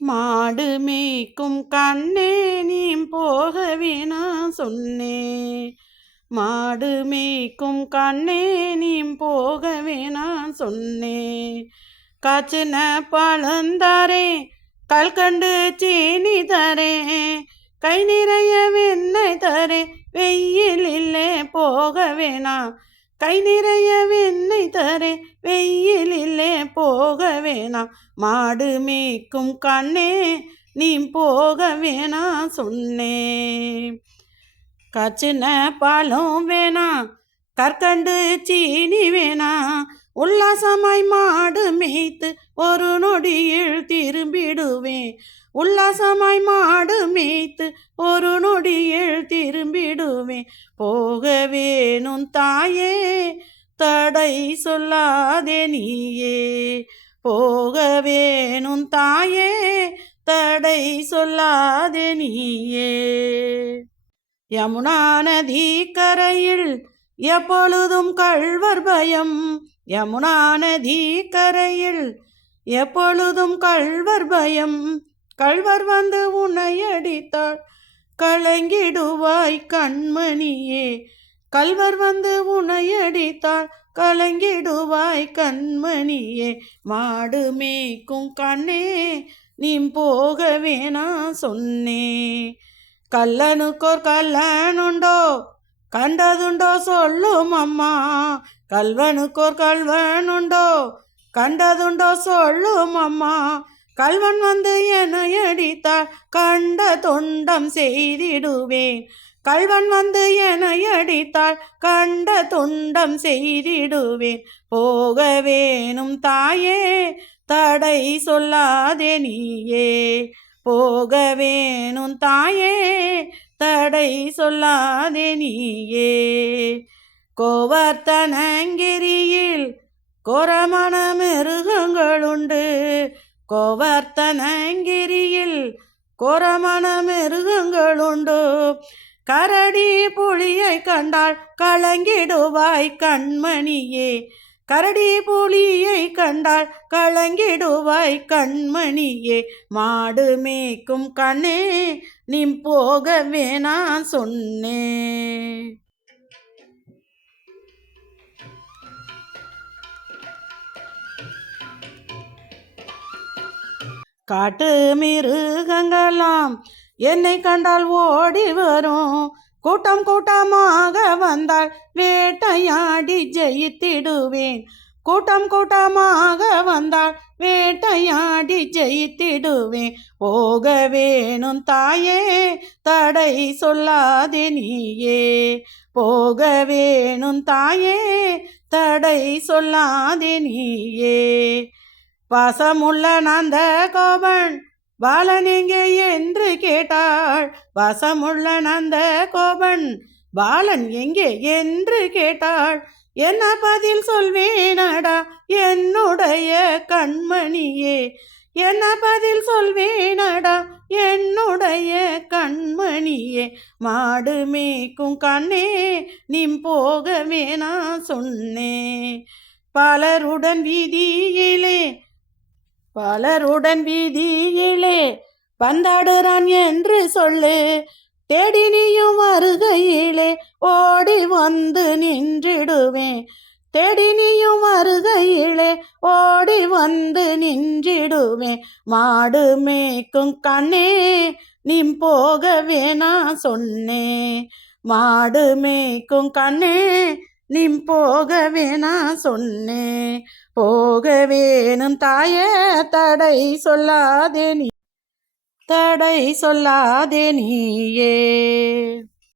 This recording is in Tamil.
மாடு மேய்க்கும் கண்ணே நீ போகவே நான் சொன்னேன் மாடு மேய்க்கும் கண்ணே நீ போகவே நான் சொன்னேன் காய்ச்சின பழந்தாரே கல்கண்டு சீனி தரே. கை நிறைய வெண்ணெய் தரே வெயில் இல்லை போக வேணாம் கை நிறைய வெண்ணெய் தரே வெயில் போக வேணாம். மாடு மேய்க்கும் கண்ணே நீ போக வேணாம் சொன்னேன் கச்சின பாலும் வேணாம் கற்கண்டு சீனி வேணாம் உல்லாசமாய் மாடு மேய்த்து ஒரு நொடியில் திரும்பிடுவேன். உல்லாசமாய் மாடு மேய்த்து ஒரு நொடியில் திரும்பிடுமே. போக வேணும் தாயே தடை சொல்லாதே நீயே. போக வேணும் தாயே தடை சொல்லாதே நீயே. யமுனா நதி கரையில் எப்பொழுதும் கள்வர் பயம். யமுனா நதி கரையில் எப்பொழுதும் கள்வர் பயம். கழ்வர் வந்து உன்னை அடித்தாள் கலங்கிடுவாய் கண்மணியே. கல்வர் வந்து உன்னை அடித்தாள் கலங்கிடுவாய் கண்மணியே. மாடு மேய்க்கும் கண்ணே நீ போக வேணா சொன்னே. கல்லனுக்கோர் கல்லனுண்டோ கண்டதுண்டோ சொல்லும் அம்மா. கல்வனுக்கோர் கல்வனுண்டோ கண்டதுண்டோ சொல்லும் அம்மா. கல்வன் வந்து என்னை அடித்தால் கண்ட தொண்டம் செய்திடுவேன். கல்வன் வந்து என்னை அடித்தால் கண்ட தொண்டம் செய்திடுவேன். போக வேணும் தாயே தடை சொல்லாதே நீயே. போக வேணும் தாயே தடை சொல்லாதே நீயே. கோவர்த்தனங்கிரியில் கோரமான கோவர்த்தனங்கிரியில் கோரமான மிருகங்களுண்டு கரடி புலியை கண்டால் கலங்கிடுவாய் கண்மணியே. கரடி புலியை கண்டால் கலங்கிடுவாய் கண்மணியே. மாடு மேய்க்கும் கண்ணே நீ போக வேணா சொன்னே காட்டு மிருகங்களாம் என்னை கண்டால் ஓடி வரும். கூட்டம் கூட்டமாக வந்தால் வேட்டையாடி ஜெயித்திடுவேன். கூட்டம் கூட்டமாக வந்தால் வேட்டையாடி ஜெயித்திடுவேன். போக வேணும் தாயே தடை சொல்லாதே நீயே. போக வேணும் தாயே தடை சொல்லாதே நீயே. பாசமுள்ள நந்த கோபன் பாலன் எங்கே என்று கேட்டாள். வசமுள்ள நந்த கோபன் பாலன் எங்கே என்று கேட்டாள். என்ன பதில் சொல்வேனடா என்னுடைய கண்மணியே. என்ன பதில் சொல்வேனடா என்னுடைய கண்மணியே. மாடு மேய்க்கும் கண்ணே நீ போக வேணா சொன்னே பலருடன் வீதியிலே பலருடன் வீதியிலே பந்தாடுறான் என்று சொல்லு. தேடி நீயும் வருகையிலே ஓடி வந்து நின்றிடுவேன் தேடி நீயும் வருகையிலே ஓடி வந்து நின்றிடுவேன் மாடு மேய்க்கும் கண்ணே நீ போக வேணா சொன்னே. மாடு மேய்க்கும் கண்ணே நீ போக வேணா சொன்னே. போக வேணும் தாயே தடை சொல்லாதே நீ தடை சொல்லாதே நீயே.